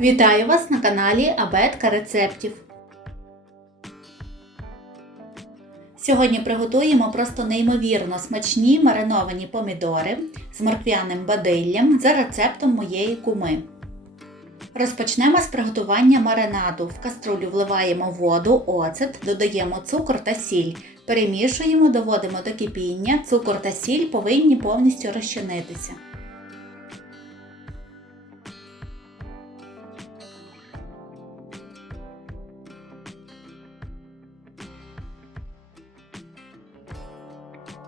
Вітаю вас на каналі Абетка рецептів. Сьогодні приготуємо просто неймовірно смачні мариновані помідори з морквяним бадиллям за рецептом моєї куми. Розпочнемо з приготування маринаду. В каструлю вливаємо воду, оцет, додаємо цукор та сіль. Перемішуємо, доводимо до кипіння. Цукор та сіль повинні повністю розчинитися.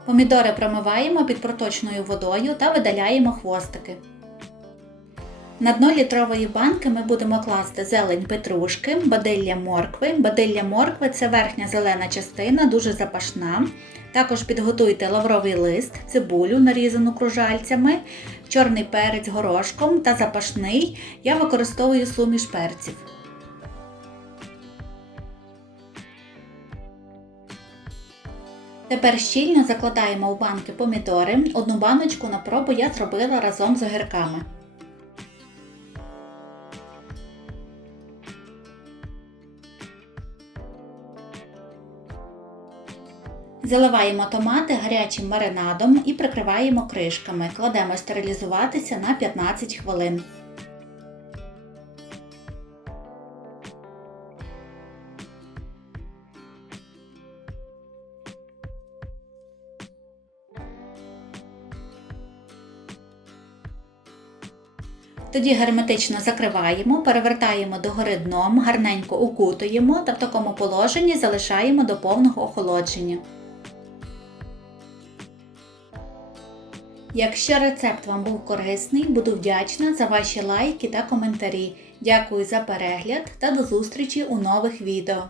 Помідори промиваємо під проточною водою та видаляємо хвостики. На дно літрової банки ми будемо класти зелень петрушки, бадилля моркви. Бадилля моркви це верхня зелена частина, дуже запашна. Також підготуйте лавровий лист, цибулю, нарізану кружальцями, чорний перець горошком та запашний. Я використовую суміш перців. Тепер щільно закладаємо у банки помідори. Одну баночку на пробу я зробила разом з огірками. Заливаємо томати гарячим маринадом і прикриваємо кришками. Кладемо стерилізуватися на 15 хвилин. Тоді герметично закриваємо, перевертаємо догори дном, гарненько укутуємо та в такому положенні залишаємо до повного охолодження. Якщо рецепт вам був корисний, буду вдячна за ваші лайки та коментарі. Дякую за перегляд та до зустрічі у нових відео.